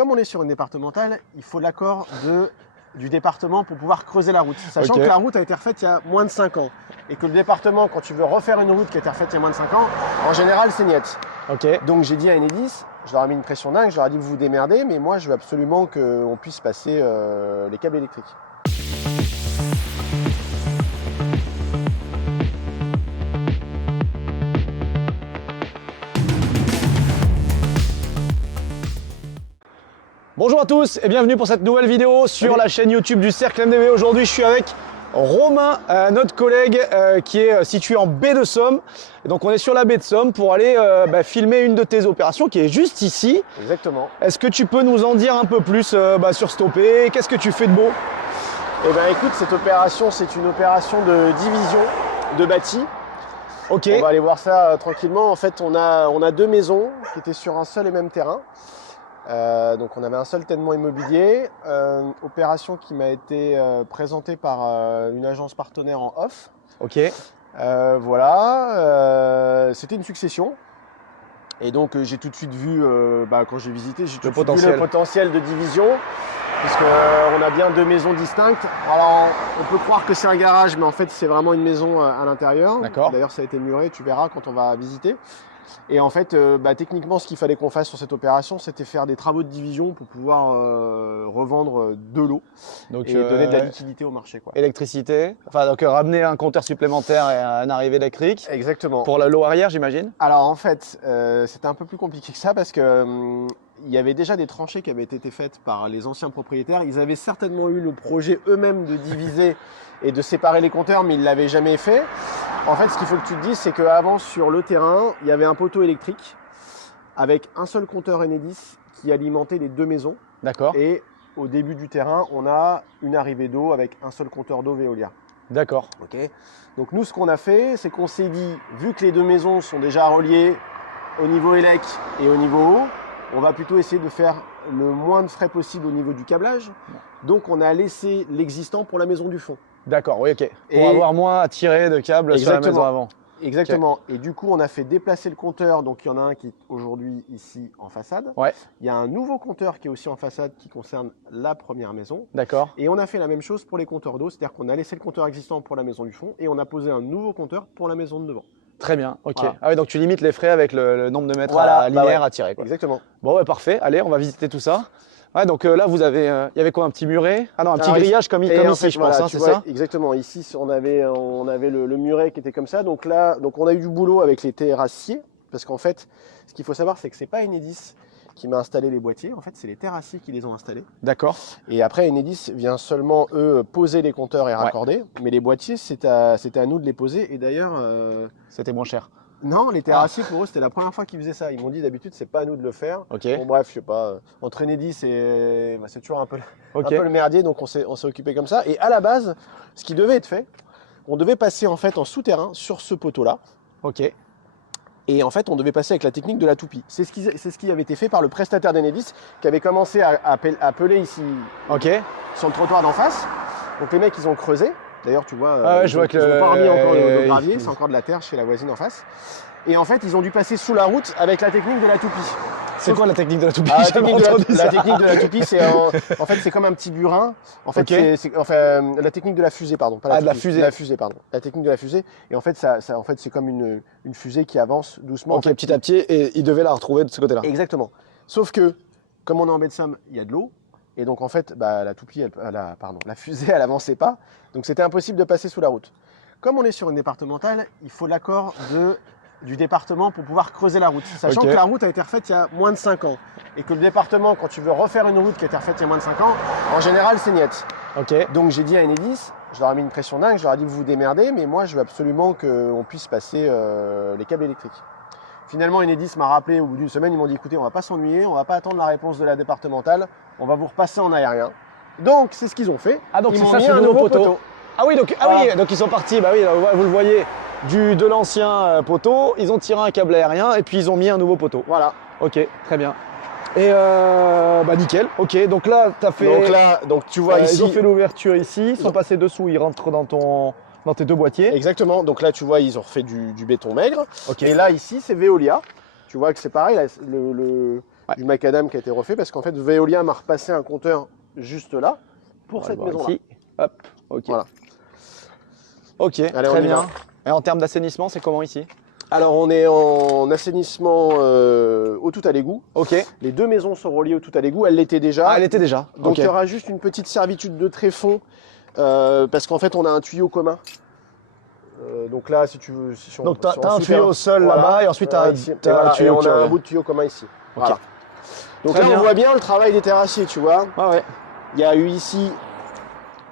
comme on est sur une départementale, il faut l'accord du département pour pouvoir creuser la route. Sachant que la route a été refaite il y a moins de 5 ans. Et que le département, quand tu veux refaire une route qui a été refaite il y a moins de 5 ans, en général, c'est niet. Donc j'ai dit à Enedis, je leur ai mis une pression dingue, je leur ai dit vous vous démerdez, mais moi je veux absolument qu'on puisse passer les câbles électriques. Bonjour à tous et bienvenue pour cette nouvelle vidéo sur la chaîne YouTube du Cercle MDB. Aujourd'hui je suis avec Romain, notre collègue qui est situé en baie de Somme. Et donc on est sur la baie de Somme pour aller filmer une de tes opérations qui est juste ici. Exactement. Est-ce que tu peux nous en dire un peu plus sur Stoppé? Qu'est-ce que tu fais de beau? Eh bien écoute, cette opération c'est une opération de division de bâti. Ok. On va aller voir ça tranquillement. En fait on a deux maisons qui étaient sur un seul et même terrain. Donc on avait un seul tènement immobilier, opération qui m'a été présentée par une agence partenaire en off. Ok. Voilà, c'était une succession. Et donc j'ai tout de suite vu, quand j'ai visité, j'ai tout de suite vu le potentiel de division. Puisqu'on a bien deux maisons distinctes. Alors on peut croire que c'est un garage, mais en fait c'est vraiment une maison à l'intérieur. D'accord. D'ailleurs ça a été muré, tu verras quand on va visiter. Et en fait, techniquement, ce qu'il fallait qu'on fasse sur cette opération, c'était faire des travaux de division pour pouvoir revendre de l'eau et donner de la liquidité au marché, quoi. Électricité, enfin donc ramener un compteur supplémentaire et un arrivée électrique. Exactement. Pour l'eau arrière, j'imagine. Alors en fait, c'était un peu plus compliqué que ça parce que il y avait déjà des tranchées qui avaient été faites par les anciens propriétaires. Ils avaient certainement eu le projet eux-mêmes de diviser et de séparer les compteurs, mais ils ne l'avaient jamais fait. En fait, ce qu'il faut que tu te dises, c'est qu'avant, sur le terrain, il y avait un poteau électrique avec un seul compteur Enedis qui alimentait les deux maisons. D'accord. Et au début du terrain, on a une arrivée d'eau avec un seul compteur d'eau Veolia. D'accord. Ok. Donc nous, ce qu'on a fait, c'est qu'on s'est dit, vu que les deux maisons sont déjà reliées au niveau élec et au niveau eau, on va plutôt essayer de faire le moins de frais possible au niveau du câblage. Donc on a laissé l'existant pour la maison du fond. D'accord, oui, ok. Pour avoir moins à tirer de câbles sur la maison avant. Exactement. Okay. Et du coup, on a fait déplacer le compteur. Donc, il y en a un qui est aujourd'hui ici en façade. Ouais. Il y a un nouveau compteur qui est aussi en façade qui concerne la première maison. D'accord. Et on a fait la même chose pour les compteurs d'eau. C'est-à-dire qu'on a laissé le compteur existant pour la maison du fond et on a posé un nouveau compteur pour la maison de devant. Très bien, ok. Voilà. Ah oui, donc tu limites les frais avec le nombre de mètres linéaires à tirer, quoi. Exactement. Bon, ouais, parfait. Allez, on va visiter tout ça. Ouais, donc là, vous avez, il y avait quoi, un petit muret? Ah non, un petit grillage comme ici, je pense, hein, c'est ça? Exactement. Ici, on avait le muret qui était comme ça. Donc là, on a eu du boulot avec les terrassiers. Parce qu'en fait, ce qu'il faut savoir, c'est que c'est pas Enedis qui m'a installé les boîtiers. En fait, c'est les terrassiers qui les ont installés. D'accord. Et après, Enedis vient seulement, eux, poser les compteurs et raccorder. Mais les boîtiers, c'était à nous de les poser. Et d'ailleurs... c'était moins cher. Non, les terrassiers, pour eux, c'était la première fois qu'ils faisaient ça. Ils m'ont dit d'habitude, c'est pas à nous de le faire. Okay. Bon, bref, je sais pas. Entre Enedis et c'est toujours un peu le merdier, donc on s'est occupé comme ça. Et à la base, ce qui devait être fait, on devait passer en fait en souterrain sur ce poteau-là. Ok. Et en fait, on devait passer avec la technique de la toupie. C'est ce qui avait été fait par le prestataire d'Enedis qui avait commencé à peler ici sur le trottoir d'en face. Donc les mecs, ils ont creusé. D'ailleurs, tu vois, je vois ils n'ont pas remis encore le gravier, c'est encore de la terre chez la voisine en face. Et en fait, ils ont dû passer sous la route avec la technique de la toupie. C'est quoi la technique de la toupie? La technique de la toupie, c'est en fait, c'est comme un petit burin. En fait, la technique de la fusée, pardon. Pas la de la fusée. La fusée, pardon. La technique de la fusée. Et en fait, en fait, c'est comme une fusée qui avance doucement. Ok, petit à petit, et ils devaient la retrouver de ce côté-là. Exactement. Sauf que, comme on est en baie de Somme, il y a de l'eau. Et donc en fait, la toupie, la fusée, elle avançait pas. Donc c'était impossible de passer sous la route. Comme on est sur une départementale, il faut l'accord du département pour pouvoir creuser la route. Sachant que la route a été refaite il y a moins de 5 ans. Et que le département, quand tu veux refaire une route qui a été refaite il y a moins de 5 ans, en général c'est niet. Donc j'ai dit à Enedis, je leur ai mis une pression dingue, je leur ai dit vous vous démerdez, mais moi je veux absolument qu'on puisse passer les câbles électriques. Finalement, Enedis m'a rappelé au bout d'une semaine, ils m'ont dit écoutez, on va pas s'ennuyer, on va pas attendre la réponse de la départementale, on va vous repasser en aérien. Donc c'est ce qu'ils ont fait. Ah donc ils m'ont mis un nouveau poteau. Ah oui, donc ils sont partis, vous le voyez, de l'ancien poteau, ils ont tiré un câble aérien et puis ils ont mis un nouveau poteau. Voilà. Ok, très bien. Et nickel. Ok, donc là tu as fait. Donc tu vois ici. Ils ont fait l'ouverture ici, ils sont passés dessous, ils rentrent dans tes deux boîtiers. Exactement. Donc là tu vois, ils ont refait du béton maigre. Et là ici c'est Veolia. Tu vois que c'est pareil. Là, du macadam qui a été refait parce qu'en fait, Veolia m'a repassé un compteur juste là pour cette maison-là. Hop, ok. Voilà. Ok, Allez, très on y bien. va. Et en termes d'assainissement, c'est comment ici? Alors, on est en assainissement au tout à l'égout. Ok. Les deux maisons sont reliées au tout à l'égout. Elle l'était déjà. Ah, elle était déjà. Donc, ok. il y aura juste une petite servitude de tréfonds parce qu'en fait, on a un tuyau commun. Donc là, si tu veux. Si on, Donc, tu as, si on un souterrain, tuyau au sol voilà, là-bas et ensuite tu as, ici. un Voilà, tuyau et on qui a un revient. bout de tuyau commun ici. Ok. Voilà. Donc Très là, bien. on voit bien le travail des terrassiers, tu vois. Ah ouais. Il y a eu ici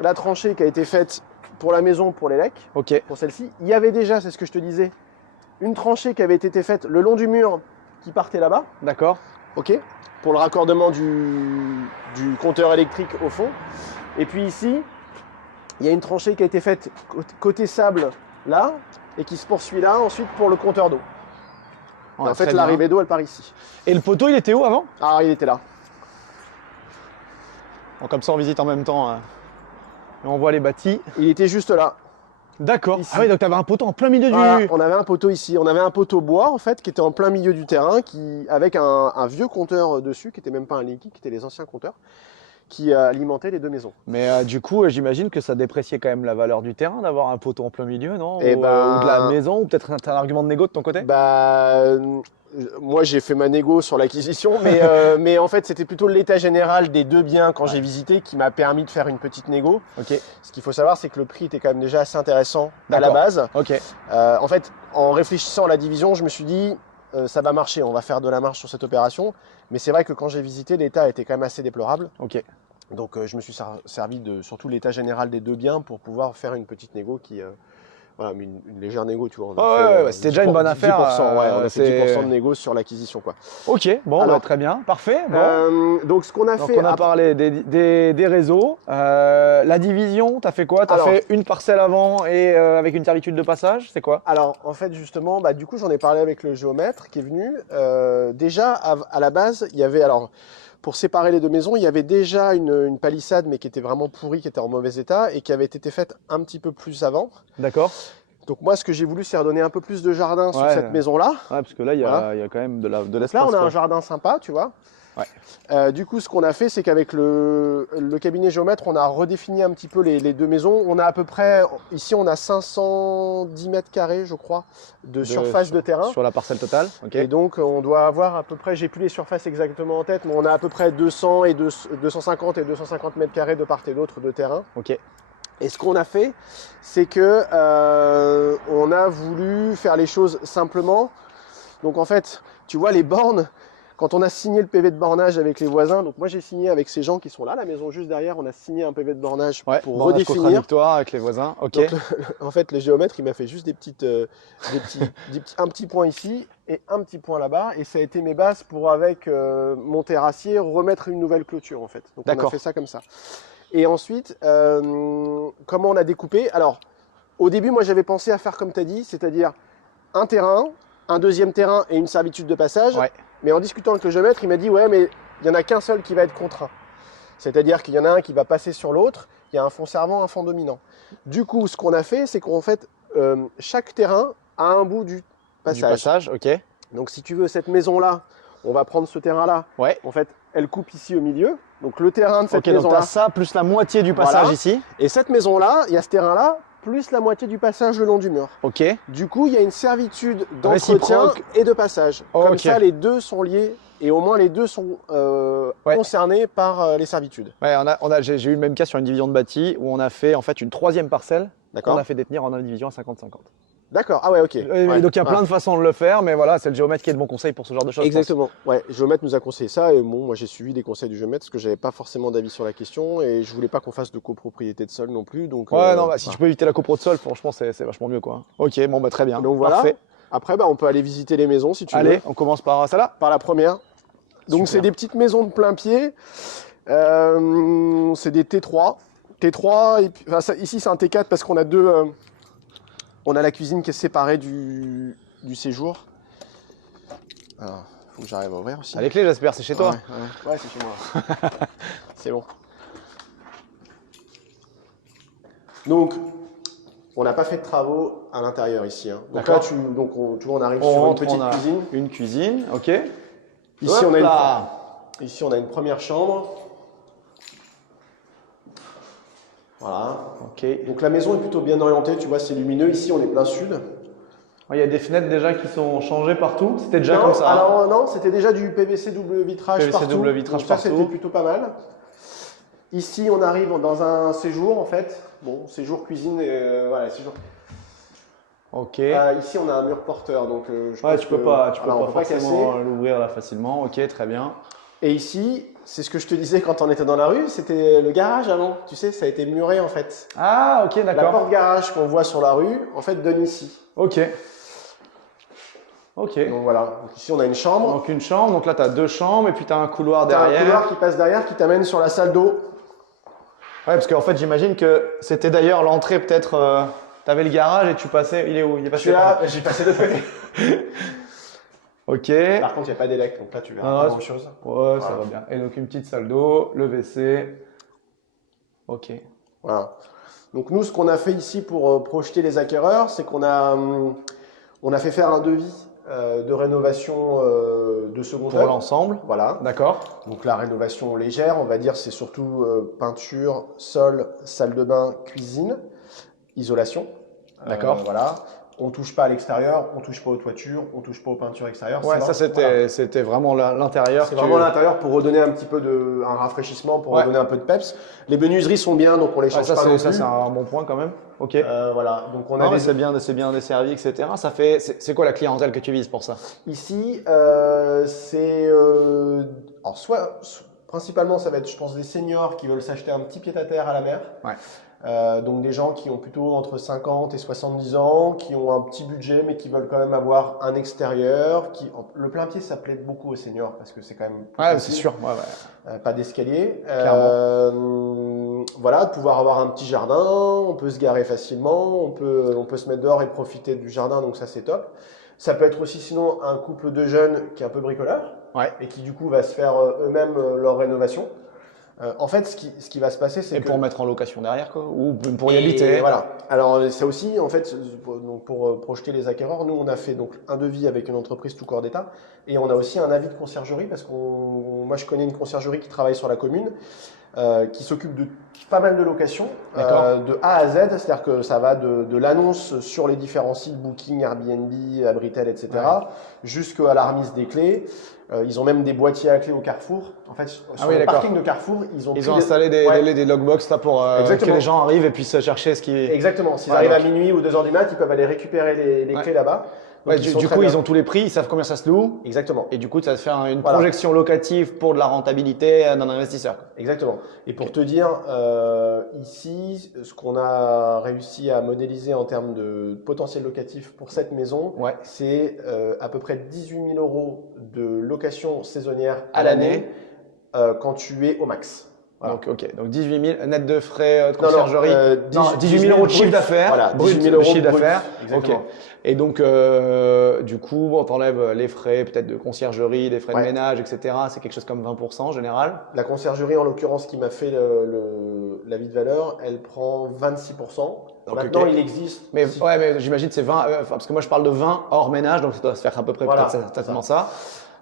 la tranchée qui a été faite pour la maison, pour les lecs, Ok. pour celle-ci. Il y avait déjà, c'est ce que je te disais, une tranchée qui avait été faite le long du mur qui partait là-bas, D'accord. ok, pour le raccordement du compteur électrique au fond. Et puis ici, il y a une tranchée qui a été faite côté sable là et qui se poursuit là ensuite pour le compteur d'eau. Ouais, En fait, très l'arrivée bien. d'eau, elle part ici. Et le poteau, il était où avant? Ah, il était là. Bon, comme ça, on visite en même temps. Et on voit les bâtis. Il était juste là. D'accord. Ici. Ah oui, donc tu avais un poteau en plein milieu Voilà, du. on avait un poteau ici, on avait un poteau bois en fait qui était en plein milieu du terrain, avec un vieux compteur dessus, qui était même pas un liquide, qui était les anciens compteurs, qui alimentaient les deux maisons. Mais du coup, j'imagine que ça dépréciait quand même la valeur du terrain d'avoir un poteau en plein milieu, non? Et ou ben- de la maison, ou peut-être un argument de négo de ton côté? Moi j'ai fait ma négo sur l'acquisition, mais en fait c'était plutôt l'état général des deux biens quand j'ai visité qui m'a permis de faire une petite négo. Ok. Ce qu'il faut savoir c'est que le prix était quand même déjà assez intéressant à la D'accord. base. Ok. En fait, en réfléchissant à la division, je me suis dit, ça va marcher, on va faire de la marge sur cette opération. Mais c'est vrai que quand j'ai visité, l'état était quand même assez déplorable. Ok. Donc je me suis servi de surtout l'état général des deux biens pour pouvoir faire une petite négo qui... voilà, mais une légère négo, tu vois. On a fait, c'était déjà une bonne affaire. 10%, ouais, on a fait c'est- 10% de négo sur l'acquisition, quoi. Ok, bon, Alors, bah, très bien, parfait. Bon. Donc ce qu'on a Donc fait... on a parlé des réseaux. La division, t'as fait quoi? T'as Alors- fait une parcelle avant et avec une servitude de passage, c'est quoi? Alors, en fait, justement, du coup, j'en ai parlé avec le géomètre qui est venu. Déjà, à la base, il y avait... Alors, pour séparer les deux maisons, il y avait déjà une palissade, mais qui était vraiment pourrie, qui était en mauvais état, et qui avait été faite un petit peu plus avant. D'accord. Donc moi, ce que j'ai voulu, c'est redonner un peu plus de jardin sur Ouais. cette maison-là. Ouais, parce que là, il y a, Voilà. il y a quand même de Donc l'espace. là, on a quoi. un jardin sympa, tu vois. Ouais. Du coup, ce qu'on a fait, c'est qu'avec le cabinet géomètre, on a redéfini un petit peu les deux maisons. On a à peu près, ici, on a 510 mètres carrés, je crois, de surface de terrain. Sur la parcelle totale. Ok. Et donc, on doit avoir à peu près, j'ai plus les surfaces exactement en tête, mais on a à peu près 200 et 250 et 250 mètres carrés de part et d'autre de terrain. Ok. Et ce qu'on a fait, c'est que on a voulu faire les choses simplement. Donc en fait, tu vois les bornes, quand on a signé le PV de bornage avec les voisins, donc moi j'ai signé avec ces gens qui sont là, la maison juste derrière, on a signé un PV de bornage Ouais, pour bornage redéfinir. contradictoire avec les voisins. Ok. Donc, en fait, le géomètre, il m'a fait juste un petit point ici et un petit point là-bas. Et ça a été mes bases pour, avec mon terrassier, remettre une nouvelle clôture en fait. Donc on a D'accord. fait ça comme ça. Et ensuite, comment on a découpé? Alors, au début, moi j'avais pensé à faire comme tu as dit, c'est-à-dire un terrain, un deuxième terrain et une servitude de passage. Ouais. Mais en discutant avec le géomètre, il m'a dit ouais, mais il n'y en a qu'un seul qui va être contraint. C'est-à-dire qu'il y en a un qui va passer sur l'autre, il y a un fond servant, un fond dominant. Du coup, ce qu'on a fait, c'est qu'en fait, chaque terrain a un bout du Du passage. passage, ok. Donc si tu veux, cette maison-là, on va prendre ce terrain-là. Ouais. En fait, elle coupe ici au milieu. Donc le terrain de cette Ok, donc tu maison-là. as ça plus la moitié du passage Voilà. ici. Et cette maison-là, il y a ce terrain-là, plus la moitié du passage le long du mur. Ok. Du coup, il y a une servitude d'entretien Réciproque. et de passage. Comme Ok. ça, les deux sont liés et au moins les deux sont Ouais. concernés par les servitudes. Ouais, j'ai eu le même cas sur une division de bâti où on a fait en fait une troisième parcelle. D'accord. On a fait détenir en indivision à 50-50. D'accord. Ah ouais, ok. Ouais. Donc il y a plein Ouais. de façons de le faire, mais voilà, c'est le géomètre qui est de bon conseil pour ce genre de choses. je pense. Exactement. Ouais, le géomètre nous a conseillé ça et bon, moi j'ai suivi les conseils du géomètre parce que j'avais pas forcément d'avis sur la question et je voulais pas qu'on fasse de copropriété de sol non plus. Donc, Ouais, non, bah, si voilà. tu peux éviter la copro de sol, franchement, c'est vachement mieux quoi. Ok, bon, bah très bien. Donc voilà. Parfait. Après, on peut aller visiter les maisons si tu veux. Allez, on commence par celle-là. Par la première. Donc Super. c'est des petites maisons de plein pied. C'est des T3. T3, et puis, enfin, ici c'est un T4 parce qu'on a deux. On a la cuisine qui est séparée du séjour. Alors, faut que j'arrive à ouvrir aussi. Ah, les clés, j'espère, c'est chez toi. Ouais, c'est chez moi. C'est bon. Donc, on n'a pas fait de travaux à l'intérieur ici. Hein. Donc D'accord. là, tu vois, on arrive sur une rentre, petite on a cuisine. Une cuisine, ok. Ici, Hop on a là. ici, on a une première chambre. Voilà. Ok. Donc la maison est plutôt bien orientée, tu vois, c'est lumineux. Ici, on est plein sud. Il y a des fenêtres déjà qui sont changées partout. C'était déjà Non, comme ça. Hein. alors non, c'était déjà du PVC double vitrage PVC partout. double vitrage Donc ça, partout. c'était plutôt pas mal. Ici, on arrive dans un séjour en fait. Bon, séjour cuisine, voilà, séjour. Ok. Ici, on a un mur porteur, donc je Ouais, pense tu peux que- pas voilà, on peut pas forcément casser. l'ouvrir là facilement. Ok, très bien. Et ici, c'est ce que je te disais quand on était dans la rue, c'était le garage avant. Tu sais, ça a été muré en fait. Ah, ok, La d'accord. porte garage qu'on voit sur la rue, en fait, donne ici. Ok. Ok. Donc voilà. Donc ici, on a une chambre. Donc une chambre. Donc là, tu as deux chambres et puis tu as un couloir T'as un derrière. couloir qui passe derrière, qui t'amène sur la salle d'eau. Ouais, parce qu'en fait, j'imagine que c'était d'ailleurs l'entrée peut-être. Tu avais le garage et tu passais. Il est où? Il est Je passé suis là, j'ai passé de l'autre côté. Ok. Par contre, il n'y a pas d'élec, donc là, tu verras Ah, pas ouais, grand-chose. Ouais, ça Voilà. va bien. Et donc une petite salle d'eau, le WC. Ok. Voilà. Donc nous, ce qu'on a fait ici pour projeter les acquéreurs, c'est on a fait faire un devis de rénovation de second Pour œuvre. l'ensemble. Voilà. D'accord. Donc la rénovation légère, on va dire, c'est surtout peinture, sol, salle de bain, cuisine, isolation. D'accord. Voilà. On touche pas à l'extérieur, on touche pas aux toitures, on touche pas aux peintures extérieures. Ouais, ça c'était vraiment l'intérieur. C'est que vraiment l'intérieur pour redonner un petit peu un rafraîchissement, pour Ouais. redonner un peu de peps. Les menuiseries sont bien, donc on les Ouais, change ça pas non c'est plus. un bon point quand même. Ok. Voilà. Donc on Non, a mais c'est bien desservi, etc. Ça fait. C'est quoi la clientèle que tu vises pour ça? ici, c'est alors principalement ça va être, je pense, des seniors qui veulent s'acheter un petit pied-à-terre à la mer. Ouais. Donc des gens qui ont plutôt entre 50 et 70 ans, qui ont un petit budget mais qui veulent quand même avoir un extérieur. Le plein pied, ça plaît beaucoup aux seniors parce que c'est quand même plus Ouais, facile. c'est sûr. Ouais, ouais. Pas d'escalier. Clairement. Voilà, de pouvoir avoir un petit jardin, on peut se garer facilement, on peut se mettre dehors et profiter du jardin, donc ça c'est top. Ça peut être aussi sinon un couple de jeunes qui est un peu bricoleur Ouais. et qui du coup va se faire eux-mêmes leur rénovation. En fait, ce qui va se passer, c'est Et que... pour mettre en location derrière, quoi, ou pour y Et habiter. voilà. Alors c'est aussi, en fait, pour projeter les acquéreurs, nous on a fait donc un devis avec une entreprise tout corps d'État et on a aussi un avis de conciergerie parce que moi je connais une conciergerie qui travaille sur la commune, qui s'occupe de pas mal de locations, de A à Z, c'est-à-dire que ça va de l'annonce sur les différents sites Booking, Airbnb, Abritel, etc., Ouais. jusqu'à la remise des clés. Ils ont même des boîtiers à clés au Carrefour. En fait, sur oui, le d'accord. parking de Carrefour, ils ont Ils pris ont installé des, Ouais. des logbox là pour que Exactement. les gens arrivent et puissent chercher ce qui. Exactement. S'ils Ouais, arrivent à donc- minuit ou 2h du mat, ils peuvent aller récupérer les Ouais. clés là-bas. Donc, Ouais, du très coup, bien. ils ont tous les prix, ils savent combien ça se loue. Exactement. Et du coup, ça te fait une Voilà. projection locative pour de la rentabilité d'un investisseur. Exactement. Et pour te dire, ici, ce qu'on a réussi à modéliser en termes de potentiel locatif pour cette maison, Ouais. c'est à peu près 18 000 € de location saisonnière À à l'année quand tu es au max. Voilà. Donc 18 000 net de frais de Non, non, conciergerie. 18 000 € de chiffre brut. d'affaires. Voilà, brut 18 000 € de chiffre brut. d'affaires. Exactement. Ok. Et donc, du coup, on t'enlève les frais peut-être de conciergerie, des frais de Ouais. ménage, etc. C'est quelque chose comme 20% en général. La conciergerie, en l'occurrence, qui m'a fait l'avis de valeur, elle prend 26%. Donc, Maintenant, ok. il existe. Mais ouais, mais j'imagine que c'est 20, parce que moi je parle de 20 hors ménage, donc ça doit se faire à peu près Voilà, peut-être certainement ça.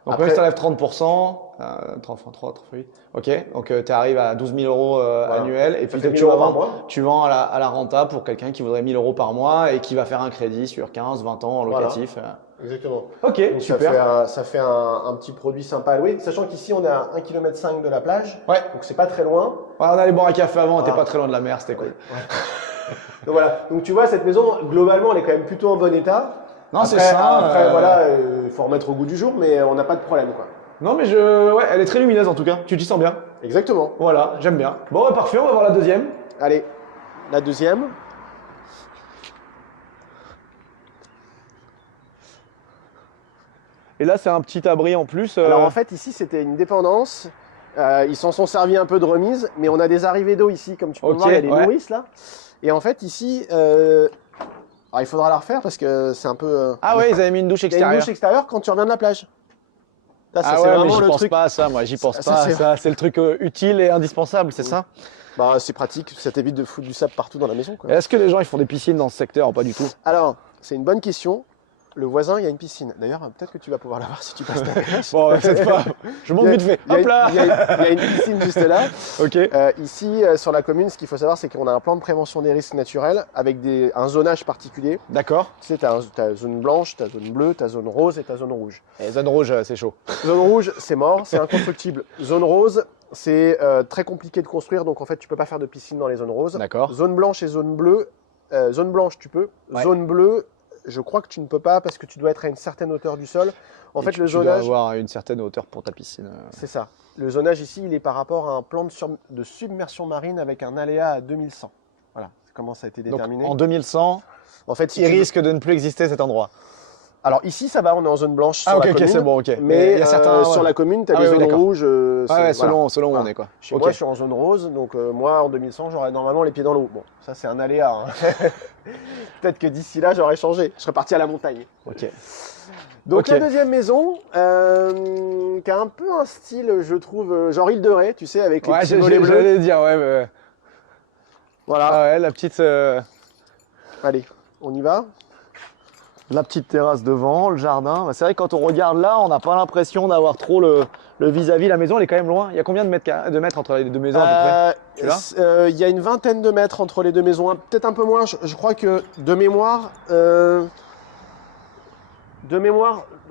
Donc Après- même si tu enlèves 30%, 30 fois 3, 3 fois 8, ok, donc tu arrives à 12 000 € Voilà. annuels, et Ça puis fait tu 1 000 vas € par vendre, mois. tu vends à la renta pour quelqu'un qui voudrait 1 000 € par mois et qui va faire un crédit sur 15, 20 ans en Voilà. locatif. Exactement. Ok, Donc super. ça fait un petit produit sympa à louer, sachant qu'ici on est à 1,5 km de la plage, Ouais. donc c'est pas très loin. Ouais, on allait boire un café avant, on était Voilà. pas très loin de la mer, c'était cool. Donc voilà, donc tu vois, cette maison, globalement, elle est quand même plutôt en bon état. Non, c'est Après- ça. Après, voilà, il faut remettre au goût du jour, mais on n'a pas de problème, quoi. Non, mais ouais, elle est très lumineuse en tout cas, tu t'y sens bien. Exactement. Voilà, j'aime bien. Bon, ouais, parfait, on va voir la deuxième. Allez, la deuxième. Et là, c'est un petit abri en plus. Alors en fait, ici, c'était une dépendance. Ils s'en sont servis un peu de remise, mais on a des arrivées d'eau ici, comme tu peux Ok, voir, il y a des ouais. nourrices là. Et en fait, ici, alors, il faudra la refaire parce que c'est un peu. Ah ouais, ils avaient mis une douche Il y a une extérieure. douche extérieure quand tu reviens de la plage. Ça, Ah c'est ouais, mais vraiment j'y le pense truc. pas à ça, moi, j'y pense Ça, pas à c'est- ça. C'est le truc utile et indispensable, c'est ça? Bah, c'est pratique, ça t'évite de foutre du sable partout dans la maison, quoi. Est-ce que les gens ils font des piscines dans ce secteur ou pas du tout? Alors, c'est une bonne question. le voisin, il y a une piscine. D'ailleurs, peut-être que tu vas pouvoir la voir si tu passes ta crèche. Bon, peut-être pas. Je monte vite fait. Hop là. Il y a une piscine juste là. Ok. Ici, sur la commune, ce qu'il faut savoir, c'est qu'on a un plan de prévention des risques naturels avec un zonage particulier. D'accord. Tu sais, tu as zone blanche, tu as zone bleue, tu as zone rose et tu as zone rouge. Et zone rouge, c'est chaud. Zone rouge, c'est mort, c'est inconstructible. Zone rose, c'est très compliqué de construire, donc en fait, tu peux pas faire de piscine dans les zones roses. D'accord. Zone blanche et zone bleue. Zone blanche, tu peux. Ouais. Zone bleue, je crois que tu ne peux pas parce que tu dois être à une certaine hauteur du sol. En fait, le tu dois zonage, avoir une certaine hauteur pour ta piscine. c'est ça. Le zonage ici, il est par rapport à un plan de submersion marine avec un aléa à 2100. Voilà, c'est comment ça a été Donc déterminé. en 2100, En fait, si il tu veux- risque de ne plus exister cet endroit. Alors ici, ça va, on est en zone blanche sur Ah ok, la ok, commune. c'est bon, ok. Mais il y a certains. sur la commune, tu as Ah les oui, zones d'accord. rouges. Ouais, selon où Voilà. on est quoi. Chez Ok. moi, je suis en zone rose, donc moi, en 2100, j'aurais normalement les pieds dans l'eau. Bon, ça, c'est un aléa. Hein. Peut-être que d'ici là, j'aurais changé. Je serais parti à la montagne. Ok. Donc, Ok. la deuxième maison, qui a un peu un style, je trouve, genre île de Ré, tu sais, avec les Ouais, petits volets bleus. j'allais dire, ouais. Mais... Voilà, Ah ouais, la petite. allez, on y va. La petite terrasse devant, le jardin. Bah, c'est vrai que quand on regarde là, on n'a pas l'impression d'avoir trop le vis-à-vis. La maison, elle est quand même loin. Il y a combien de mètres entre les deux maisons à peu près? Tu l'as Il y a une vingtaine de mètres entre les deux maisons, peut-être un peu moins. Je crois que de mémoire,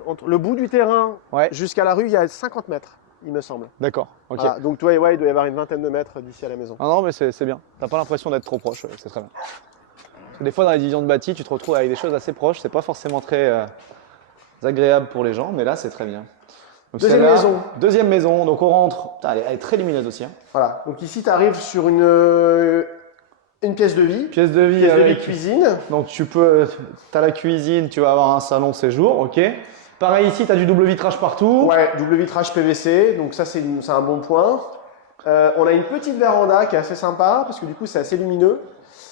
entre le bout du terrain Ouais. jusqu'à la rue, il y a 50 mètres, il me semble. D'accord. Ok. Voilà, donc toi, ouais, il doit y avoir une vingtaine de mètres d'ici à la maison. Ah non, mais c'est bien. T'as pas l'impression d'être trop proche. C'est très bien. Parce que des fois, dans les divisions de bâti, tu te retrouves avec des choses assez proches. C'est pas forcément très agréable pour les gens, mais là, c'est très bien. Donc, Deuxième celle-là, maison. Deuxième maison. Donc on rentre. Putain, elle est très lumineuse aussi. Hein. Voilà, donc ici, tu arrives sur une pièce de vie, Pièce de vie avec. cuisine. Donc tu as la cuisine, tu vas avoir un salon séjour, ok. Pareil ici, tu as du double vitrage partout. Ouais, double vitrage PVC, donc ça, c'est un bon point. On a une petite véranda qui est assez sympa, parce que du coup, c'est assez lumineux.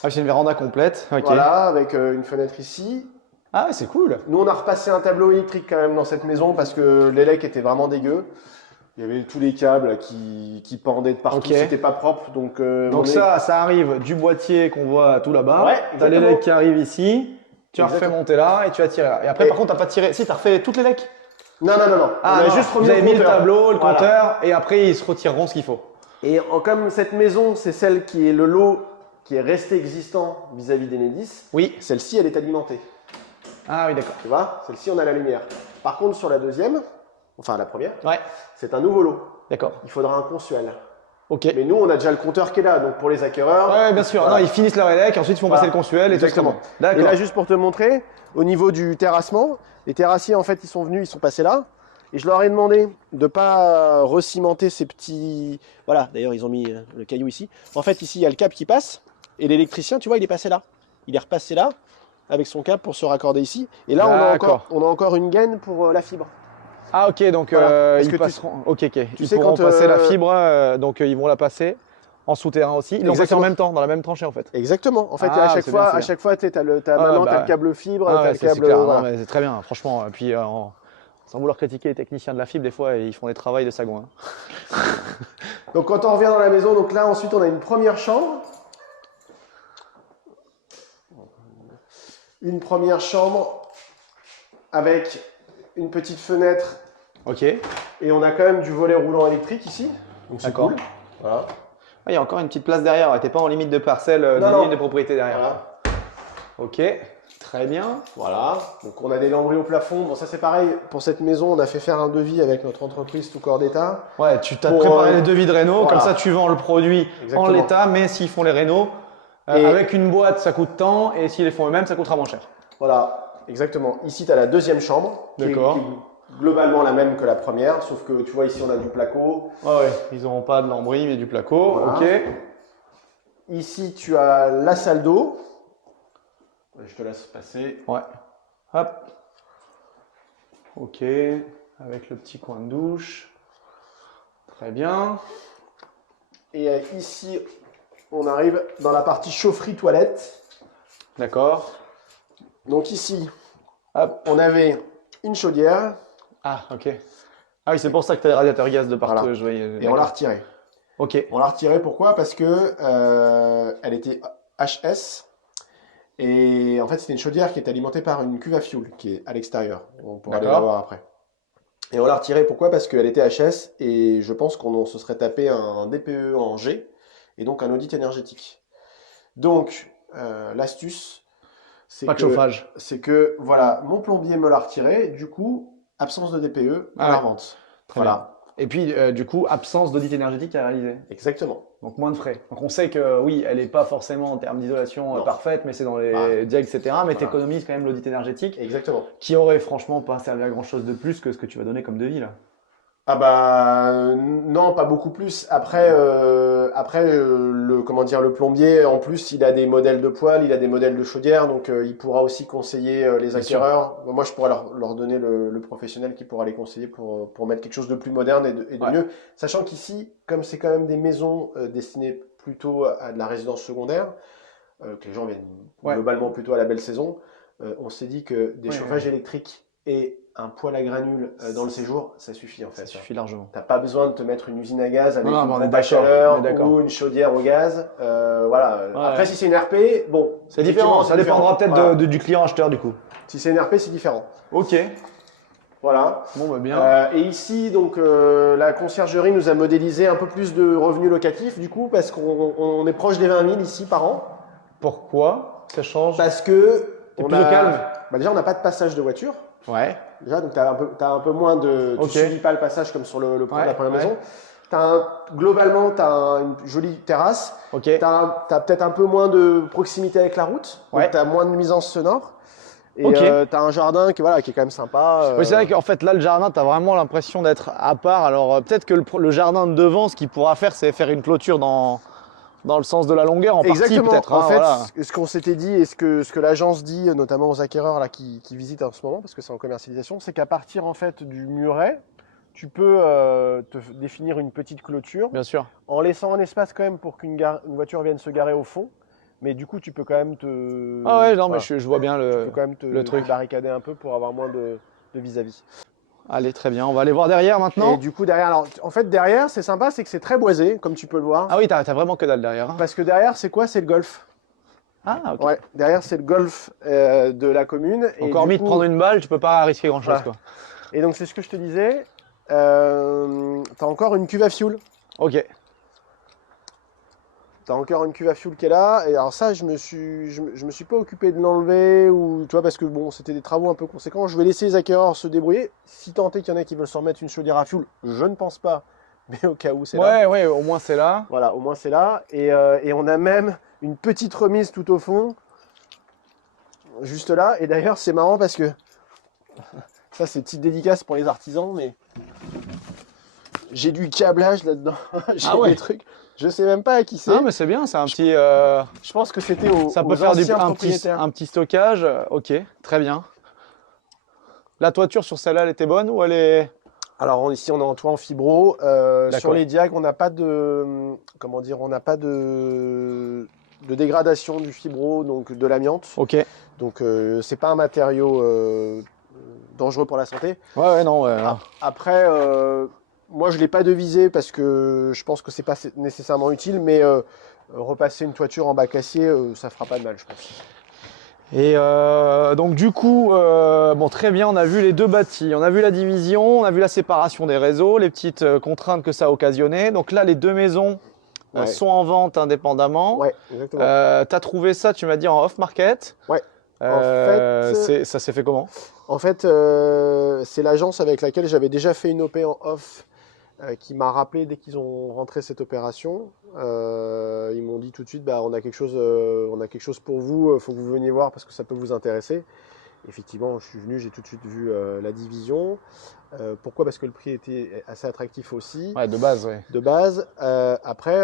Ah, c'est une véranda complète, ok. Voilà, avec une fenêtre ici. Ah, c'est cool. Nous, on a repassé un tableau électrique quand même dans cette maison parce que l'élec était vraiment dégueu. Il y avait tous les câbles qui pendaient de partout, Ok. c'était pas propre. Donc Ça arrive du boîtier qu'on voit tout là-bas. Ouais, Tu as exactement. l'élec qui arrive ici. Tu as refait Exactement. monter là et tu as tiré là. Et après, Et- par contre, tu n'as pas tiré. Si, tu as refait toutes les lecs. Non. Ah, on a non, juste remis vous avez mis le compteur. tableau, le Voilà. compteur, et après, ils se retireront ce qu'il faut. Et comme cette maison, c'est celle qui est le lot qui est resté existant vis-à-vis d'Enedis, Oui. celle-ci, elle est alimentée. Ah oui, d'accord. Tu vois, celle-ci, on a la lumière. Par contre, sur la deuxième, enfin la première, Ouais, c'est un nouveau lot. d'accord. Il faudra un consuel. Ok. Mais nous, on a déjà le compteur qui est là, donc pour les acquéreurs. Ouais, bien sûr. Voilà. Non, ils finissent leur élec, ensuite ils font Voilà. passer le consuel et Exactement. tout ça. Et D'accord. là, juste pour te montrer, au niveau du terrassement, les terrassiers, en fait, ils sont venus, ils sont passés là. Et je leur ai demandé de ne pas recimenter ces petits... Voilà, d'ailleurs, ils ont mis le caillou ici. En fait, ici, il y a le câble qui passe. Et l'électricien, tu vois, il est passé là. Il est repassé là, avec son câble pour se raccorder ici. Et là, D'accord. on a encore une gaine pour la fibre. Ah ok, donc Voilà. Parce que ils tu- passeront. Ok, ok. Ils sais, pourront quand, passer la fibre, donc ils vont la passer en souterrain aussi. Ils l'ont passé en Exactement. même temps, dans la même tranchée en fait. Exactement. En fait, Ah, à chaque c'est fois, bien, c'est à bien. chaque fois, tu as Ah, maintenant, bah, t'as le câble fibre, Ah t'as ouais, le c'est câble. clair. voilà. Non, mais c'est très bien, franchement. Et puis sans vouloir critiquer les techniciens de la fibre, des fois ils font des travails de sagouin. Donc quand on revient dans la maison, donc là ensuite on a une première chambre. Une première chambre avec une petite fenêtre Ok. Ah, et on a quand même du volet roulant électrique ici. Donc c'est D'accord. cool. Voilà. Il y a encore une petite place derrière. T'es pas en limite de parcelle, Non, de non. limite de propriété derrière. Voilà. Ok. Très bien. Voilà. Donc on a des lambris au plafond. Bon ça c'est pareil. Pour cette maison, on a fait faire un devis avec notre entreprise Tout Corps d'État. Ouais, tu t'as Pour, préparé les devis de réno, voilà. comme ça tu vends le produit Exactement. en l'état, mais s'ils font les rénaux, Et- avec une boîte ça coûte tant, et s'ils les font eux-mêmes ça coûtera moins cher. Voilà. Exactement. Ici tu as la deuxième chambre. D'accord. Qui est globalement la même que la première. Sauf que tu vois ici on a du placo. Ouais, ils n'auront pas de lambris mais du placo. Voilà. Ok. Ici, tu as la salle d'eau. Je te laisse passer. Ouais. Hop. Ok. Avec le petit coin de douche. Très bien. Et ici, on arrive dans la partie chaufferie-toilette. D'accord. Donc ici, Hop. on avait une chaudière Ah, ok. Ah oui, c'est pour ça que tu as des radiateurs gaz de partout. Voilà. Je voyais. et on l'a retirée. Ok. On l'a retirée pourquoi? Parce que elle était HS Et en fait, c'était une chaudière qui est alimentée par une cuve à fioul qui est à l'extérieur. On pourra aller la D'accord. voir après. Et on l'a retirée, pourquoi? Parce qu'elle était HS et je pense qu'on se serait tapé un DPE en G et donc un audit énergétique. Donc, l'astuce, c'est Pas de que, chauffage. voilà, mon plombier me l'a retiré, du coup, absence de DPE pour Ah la ouais, vente. très bien. Voilà, Et puis, du coup, absence d'audit énergétique à réaliser. exactement. Donc moins de frais. Donc on sait que oui, elle n'est pas forcément en termes d'isolation Non. parfaite, mais c'est dans Bah, les digs, etc. Mais voilà. tu économises quand même l'audit énergétique, Exactement. qui aurait franchement pas servi à grand chose de plus que ce que tu vas donner comme devis là. Ah bah non, pas beaucoup plus. Après, le comment dire, le plombier, en plus, il a des modèles de poêle, il a des modèles de chaudière, donc il pourra aussi conseiller les Bien sûr. acquéreurs. Moi, je pourrais leur donner le professionnel qui pourra les conseiller pour mettre quelque chose de plus moderne et de Ouais, mieux. Sachant qu'ici, comme c'est quand même des maisons destinées plutôt à de la résidence secondaire, que les gens viennent ouais, globalement plutôt à la belle saison, on s'est dit que des ouais, chauffages électriques et un poêle à granules dans le séjour, ça suffit en ça fait, hein. suffit largement. T'as pas besoin de te mettre une usine à gaz Non, avec non, une mais on est pompe à d'accord, on est chaleur d'accord. ou une chaudière au gaz. Voilà. Ouais, Après, ouais. si c'est une RP, bon, C'est effectivement, différent, ça dépendra peut-être Voilà. du client acheteur du coup. Si c'est une RP, c'est différent. Ok, Voilà. bon bah bien. Et ici, donc, la conciergerie nous a modélisé un peu plus de revenus locatifs, du coup, parce qu'on est proche des 20 000 ici par an. Pourquoi ça change? Parce que T'es on plus au calme? bah déjà, on n'a pas de passage de voiture. Ouais, Déjà, donc t'as un peu moins de. ok. Tu subis pas le passage comme sur Ouais, la première ouais. maison. Globalement, tu as une jolie terrasse. Ok. Tu as, peut-être un peu moins de proximité avec la route. Ouais. Donc tu as moins de nuisances sonores. Et Ok. tu as un jardin voilà, qui est quand même sympa. Oui, c'est vrai qu'en fait, là, le jardin, tu as vraiment l'impression d'être à part. Alors, peut-être que le jardin de devant, ce qu'il pourra faire, c'est faire une clôture dans le sens de la longueur, en Exactement. partie, peut-être. En Hein, fait, voilà. ce qu'on s'était dit et ce que l'agence dit, notamment aux acquéreurs là, qui visitent en ce moment, parce que c'est en commercialisation, c'est qu'à partir en fait, du muret, tu peux te définir une petite clôture Bien sûr. en laissant un espace quand même pour qu'une une voiture vienne se garer au fond. Mais du coup, tu peux quand même te. Ah ouais, non, mais Voilà. je vois bien Tu peux le, quand même le truc. te barricader un peu pour avoir moins de vis-à-vis. Allez, très bien. On va aller voir derrière Et maintenant. du coup, derrière, alors, en fait, derrière, c'est sympa, c'est que c'est très boisé, comme tu peux le voir. Ah oui, t'as vraiment que dalle derrière. Hein. Parce que derrière, c'est quoi? C'est le golf. Ah, ok. Ouais, derrière, c'est le golf de la commune. Et Donc, hormis du de coup, prendre une balle, tu peux pas risquer grand-chose, voilà. quoi. Et donc, c'est ce que je te disais. T'as encore une cuve à fioul. Ok. T'as encore une cuve à fioul qui est là. Et alors ça, je me suis pas occupé de l'enlever ou tu vois parce que bon, c'était des travaux un peu conséquents. Je vais laisser les acquéreurs se débrouiller. Si tant est qu'il y en a qui veulent s'en remettre une chaudière à fioul, je ne pense pas. Mais au cas où, c'est là. Ouais, ouais, au moins c'est là. Voilà, au moins c'est là. Et on a même une petite remise tout au fond, juste là. Et d'ailleurs, c'est marrant parce que ça, c'est petite dédicace pour les artisans, mais j'ai du câblage là-dedans. J'ai Ah ouais. des trucs. Je sais même pas à qui c'est. Ah, mais c'est bien, c'est un petit. Je pense que c'était Ça aux peut faire anciens un propriétaires. petit stockage. Ok, très bien. La toiture sur celle-là, elle était bonne ou elle est. Alors ici, on est en toit en fibro. D'accord. Sur les diags, on n'a pas de, comment dire, on n'a pas de dégradation du fibro, donc de l'amiante. Ok. Donc c'est pas un matériau dangereux pour la santé. Ouais, non, ouais. Après, moi je l'ai pas devisé parce que je pense que c'est pas nécessairement utile, mais repasser une toiture en bac acier, ça fera pas de mal, je pense. Et donc du coup, bon très bien, on a vu les deux bâtis, on a vu la division, on a vu la séparation des réseaux, les petites contraintes que ça a occasionné. Donc là, les deux maisons Ouais. sont en vente indépendamment. Ouais, exactement. Tu as trouvé ça, tu m'as dit, en off-market. Ouais. En fait, ça s'est fait comment? En fait, c'est l'agence avec laquelle j'avais déjà fait une OP en off qui m'a rappelé dès qu'ils ont rentré cette opération. Ils m'ont dit tout de suite, bah, on a quelque chose pour vous, il faut que vous veniez voir parce que ça peut vous intéresser. Effectivement, je suis venu, j'ai tout de suite vu la division. Pourquoi? Parce que le prix était assez attractif aussi. Ouais, de base, ouais. De base. Après,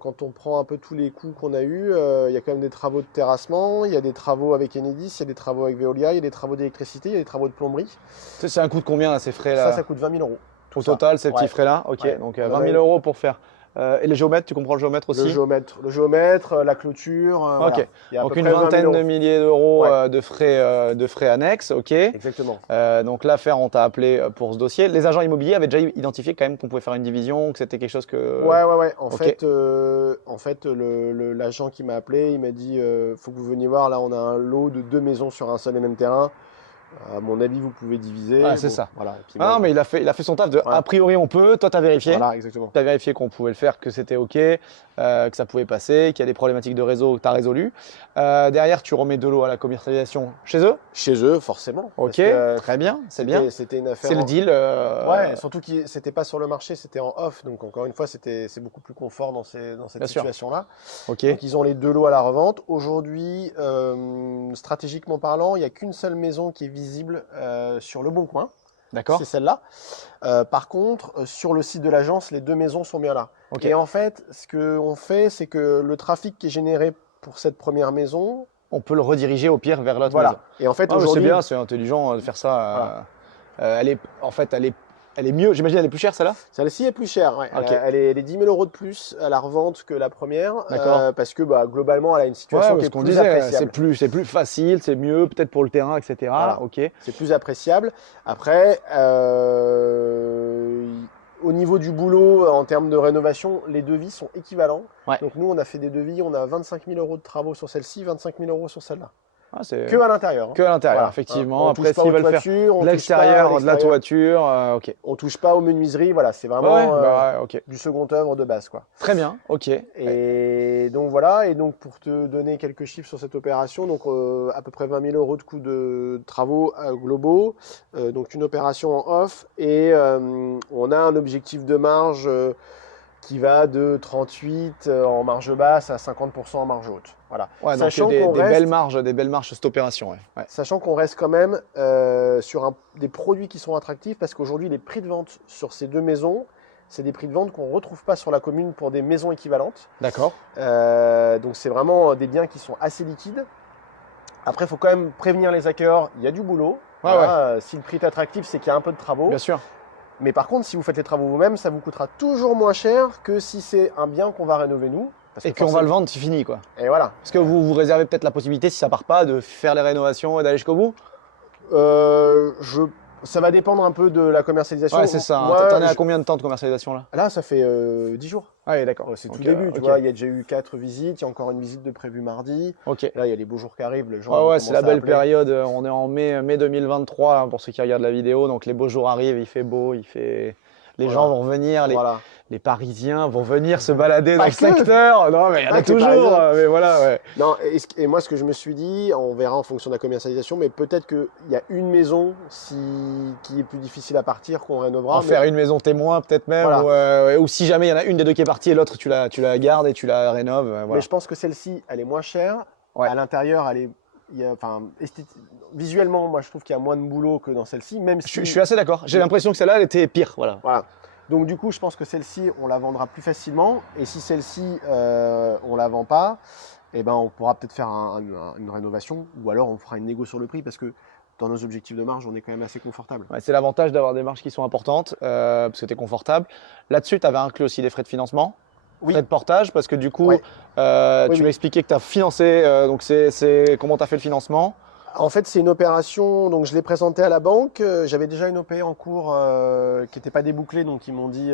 quand on prend un peu tous les coûts qu'on a eus, il y a quand même des travaux de terrassement, il y a des travaux avec Enedis, il y a des travaux avec Veolia, il y a des travaux d'électricité, il y a des travaux de plomberie. C'est un coût de combien là, ces frais là? Ça coûte 20 000 euros. Au total, ces petits Ouais. frais là? Ok, Ouais. donc On 20 avait- 000 euros pour faire Et les géomètres, tu comprends le géomètre aussi? Le géomètre, la clôture. Ok. Voilà. Il y a à Donc peu une près 20 000 vingtaine euros. de milliers d'euros Ouais. de frais annexes, ok. Exactement. Donc l'affaire, on t'a appelé pour ce dossier. Les agents immobiliers avaient déjà identifié quand même qu'on pouvait faire une division, que c'était quelque chose que. Ouais. En Ok. fait, l'agent qui m'a appelé, il m'a dit, faut que vous veniez voir. Là, on a un lot de 2 maisons sur un seul et même terrain. À mon avis, vous pouvez diviser. Ouais, c'est Bon, ça. voilà. Et puis Ah moi, non, mais il a fait son taf de Ouais. a priori on peut. Toi, t'as vérifié. voilà, exactement. Tu as vérifié qu'on pouvait le faire, que c'était OK, que ça pouvait passer, qu'il y a des problématiques de réseau que tu as résolues. Derrière, tu remets de l'eau à la commercialisation chez eux. Chez eux, forcément. OK, Parce que très bien, c'est bien. C'était une affaire. C'est le deal. Ouais, surtout que c'était pas sur le marché, c'était en off. Donc, encore une fois, c'est beaucoup plus confort dans cette Bien sûr. situation-là. OK, Donc, ils ont les 2 lots à la revente. Aujourd'hui, stratégiquement parlant, il n'y a qu'une seule maison qui est visible sur Le Bon Coin. d'accord. C'est celle-là. Par contre, sur le site de l'agence, les 2 maisons sont bien là. OK. Et en fait, ce qu'on fait, c'est que le trafic qui est généré pour cette première maison, On peut le rediriger au pire vers l'autre voilà. maison. Et en fait, Ah, mais c'est aujourd'hui, bien, c'est intelligent de faire ça. Voilà. Elle est mieux. J'imagine elle est plus chère celle-là. celle-ci est plus chère. Ouais. Ok. Elle est 10 000 euros de plus à la revente que la première. D'accord. Parce que globalement, elle a une situation qui est ce qu'on plus disait, appréciable. c'est plus facile, c'est mieux peut-être pour le terrain, etc. Voilà. OK. C'est plus appréciable. Après, au niveau du boulot, en termes de rénovation, les devis sont équivalents. Ouais. Donc nous, on a fait des devis, on a 25 000 euros de travaux sur celle-ci, 25 000 euros sur celle-là. Ah, c'est Que à l'intérieur. Hein. que à l'intérieur, Voilà. effectivement. On Après, touche pas s'ils aux veulent faire toitures, on de touche pas à l'extérieur, de la l'extérieur. toiture, OK. On touche pas aux menuiseries, voilà, c'est vraiment Ouais, OK. du second œuvre de base, quoi. Très bien, OK. Et donc voilà, et donc pour te donner quelques chiffres sur cette opération, donc à peu près 20 000 euros de coûts de travaux globaux, donc une opération en off, et on a un objectif de marge qui va de 38 en marge basse à 50% en marge haute. Voilà. Ouais, donc Sachant des qu'on reste, belles marges sur cette opération. Ouais. sachant qu'on reste quand même sur des produits qui sont attractifs, parce qu'aujourd'hui les prix de vente sur ces 2 maisons, c'est des prix de vente qu'on ne retrouve pas sur la commune pour des maisons équivalentes. D'accord. Donc c'est vraiment des biens qui sont assez liquides. Après, il faut quand même prévenir les acquéreurs, il y a du boulot. Ouais, Voilà, si le prix est attractif, c'est qu'il y a un peu de travaux. Bien sûr. Mais par contre, si vous faites les travaux vous-même, ça vous coûtera toujours moins cher que si c'est un bien qu'on va rénover nous. Parce Et que qu'on va forcément- le vendre, c'est fini, quoi. Et voilà. Est-ce que vous réservez peut-être la possibilité, si ça part pas, de faire les rénovations et d'aller jusqu'au bout? Ça va dépendre un peu de la commercialisation. Ouais, c'est ça. Hein. Moi, T'en es à combien de temps de commercialisation là? Là, ça fait 10 jours. Ah oui, d'accord. C'est tout Donc, début, tu ok. vois. Il y a déjà eu 4 visites, il y a encore une visite de prévue mardi. Ok. Là, il y a les beaux jours qui arrivent, les gens Ouais, vont ouais, c'est la commencer à belle appeler. période. On est en mai 2023 hein, pour ceux qui regardent la vidéo. Donc les beaux jours arrivent, il fait beau, les Voilà. gens vont venir, Voilà. les Parisiens vont venir se balader dans Pas le que. secteur. Non, mais il y en Pas a que les toujours. Parisiens. Mais voilà, ouais. Non, et moi, ce que je me suis dit, on verra en fonction de la commercialisation, mais peut-être qu'il y a une maison qui est plus difficile à partir, qu'on rénovera. En mais- faire une maison témoin peut-être même. Voilà. Ou si jamais il y en a une des deux qui est partie et l'autre tu la gardes et tu la rénoves. Voilà. Mais je pense que celle-ci, elle est moins chère. Ouais. À l'intérieur, visuellement, moi, je trouve qu'il y a moins de boulot que dans celle-ci, même si. Je suis assez d'accord. J'ai l'impression que celle-là, elle était pire. Voilà. Voilà. Donc du coup, je pense que celle-ci, on la vendra plus facilement. Et si celle-ci, on la vend pas, eh ben, on pourra peut-être faire une rénovation, ou alors on fera une négo sur le prix, parce que dans nos objectifs de marge, on est quand même assez confortable. Ouais, c'est l'avantage d'avoir des marges qui sont importantes parce que tu es confortable. Là-dessus, tu avais inclus aussi des frais de financement, Oui. frais de portage, parce que du coup, Ouais. Oui, tu oui. m'as expliqué que tu as financé. Donc, comment tu as fait le financement? En fait, c'est une opération, donc je l'ai présentée à la banque. J'avais déjà une OP en cours qui n'était pas débouclée, donc ils m'ont dit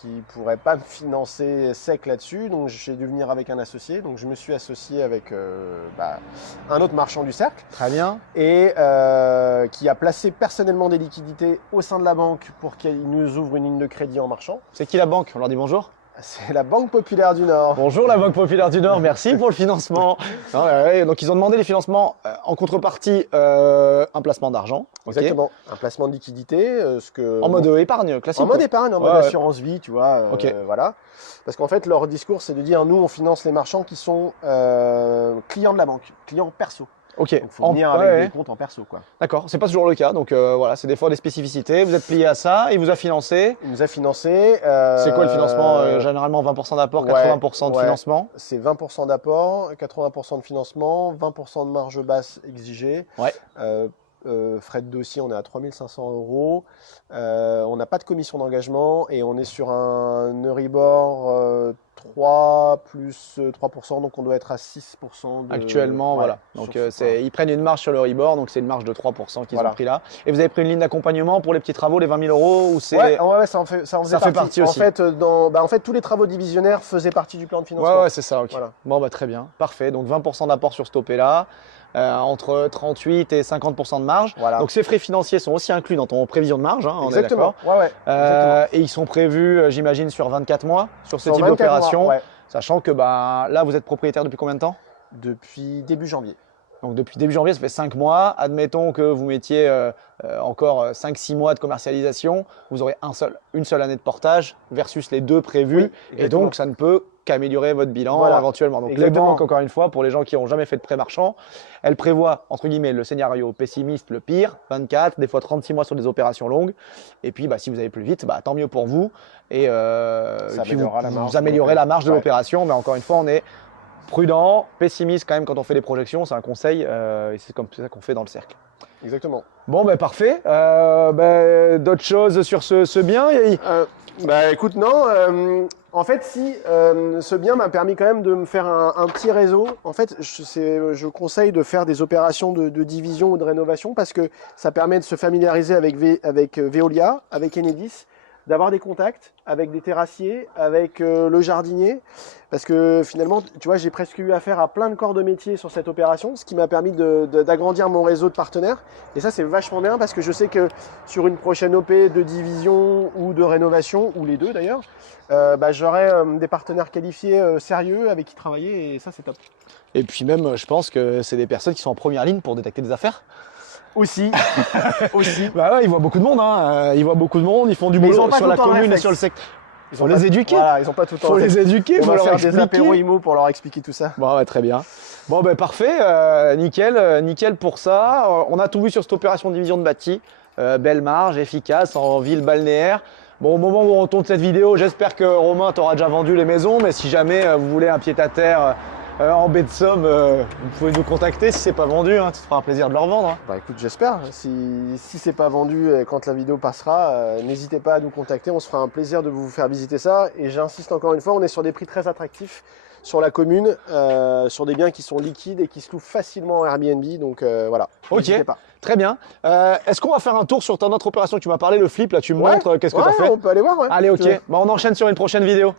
qu'ils ne pourraient pas me financer sec là-dessus. Donc j'ai dû venir avec un associé. Donc je me suis associé avec un autre marchand du cercle Très bien. et qui a placé personnellement des liquidités au sein de la banque pour qu'il nous ouvre une ligne de crédit en marchand. C'est qui la banque? On leur dit bonjour. C'est la Banque Populaire du Nord. Bonjour la Banque Populaire du Nord, merci pour le financement. Non, donc ils ont demandé les financements en contrepartie un placement d'argent. Ok. Exactement. Un placement de liquidité. En mode épargne classique. En mode quoi. épargne, en mode Ouais, ouais. assurance vie, tu vois. Ok. Voilà. Parce qu'en fait, leur discours, c'est de dire nous, on finance les marchands qui sont clients de la banque, clients perso. Ok. Donc, il faut venir avec ouais. des comptes en perso, quoi. D'accord, c'est pas toujours le cas. Donc voilà, c'est des fois des spécificités. Vous êtes plié à ça, il vous a financé. Il nous a financé. C'est quoi le financement Généralement 20% d'apport, ouais, 80% de ouais. financement. C'est 20% d'apport, 80% de financement, 20% de marge basse exigée. Ouais. Frais de dossier, on est à 3500 €. On n'a pas de commission d'engagement et on est sur un Euribor 3 plus 3%, donc on doit être à 6% Actuellement, voilà. Donc ils prennent une marge sur le Euribor, donc c'est une marge de 3% qu'ils ont pris là. Et vous avez pris une ligne d'accompagnement pour les petits travaux, les 20 000 € ou c'est... Ouais, ça en faisait partie aussi. En fait, tous les travaux divisionnaires faisaient partie du plan de financement. Ouais, c'est ça, ok. Voilà. Bon, bah très bien, parfait. Donc 20% d'apport sur ce topé-là. Entre 38 et 50% de marge. Voilà. Donc ces frais financiers sont aussi inclus dans ton prévision de marge, hein, on est exactement. d'accord. Et ils sont prévus, j'imagine, sur 24 mois sur ce type d'opération. Sachant que là, vous êtes propriétaire depuis combien de temps? Depuis début janvier. Donc depuis début janvier, ça fait 5 mois. Admettons que vous mettiez encore 5-6 mois de commercialisation, vous aurez une seule année de portage versus les 2 prévus. Et donc, ça ne peut qu'améliorer votre bilan éventuellement. Donc les banques, encore une fois, pour les gens qui n'ont jamais fait de prêt marchand, elles prévoient, entre guillemets, le scénario pessimiste, le pire, 24, des fois 36 mois sur des opérations longues. Et puis, si vous allez plus vite, tant mieux pour vous. Et puis vous améliorez la marge de l'opération. Mais encore une fois, on est prudent, pessimiste quand même quand on fait des projections, c'est un conseil et c'est comme ça qu'on fait dans le cercle. Exactement. Bon, parfait. D'autres choses sur ce bien écoute, non. En fait, si, ce bien m'a permis quand même de me faire un petit réseau. En fait, je conseille de faire des opérations de division ou de rénovation parce que ça permet de se familiariser avec Veolia, avec Enedis, d'avoir des contacts avec des terrassiers, avec le jardinier, parce que finalement, tu vois, j'ai presque eu affaire à plein de corps de métier sur cette opération, ce qui m'a permis d'agrandir mon réseau de partenaires. Et ça, c'est vachement bien parce que je sais que sur une prochaine OP de division ou de rénovation, ou les deux d'ailleurs, j'aurai des partenaires qualifiés, sérieux, avec qui travailler, et ça, c'est top. Et puis même, je pense que c'est des personnes qui sont en première ligne pour détecter des affaires. Aussi. Ils voient beaucoup de monde, hein. Ils voient beaucoup de monde, ils font du boulot sur la commune et sur le secteur. Il faut les éduquer. Voilà, ils n'ont pas tout le temps. Faut les éduquer, il faut leur expliquer. Des apéros IMO pour leur expliquer tout ça. Bon, très bien. Bon, parfait, nickel pour ça. On a tout vu sur cette opération de division de bâti. Belle marge, efficace, en ville balnéaire. Bon, au moment où on tourne cette vidéo, j'espère que Romain t'aura déjà vendu les maisons, mais si jamais vous voulez un pied-à-terre en baie de Somme, vous pouvez nous contacter si c'est pas vendu, hein, ça te fera un plaisir de leur vendre. Hein. Écoute, j'espère. Si c'est pas vendu quand la vidéo passera, n'hésitez pas à nous contacter, on se fera un plaisir de vous faire visiter ça. Et j'insiste encore une fois, on est sur des prix très attractifs sur la commune, sur des biens qui sont liquides et qui se louent facilement en Airbnb. Donc voilà, n'hésitez pas. Très bien. Est-ce qu'on va faire un tour sur ta autre opération que tu m'as parlé, le flip, là tu me montres qu'est-ce que tu as fait? On peut aller voir. Allez, ok. On enchaîne sur une prochaine vidéo.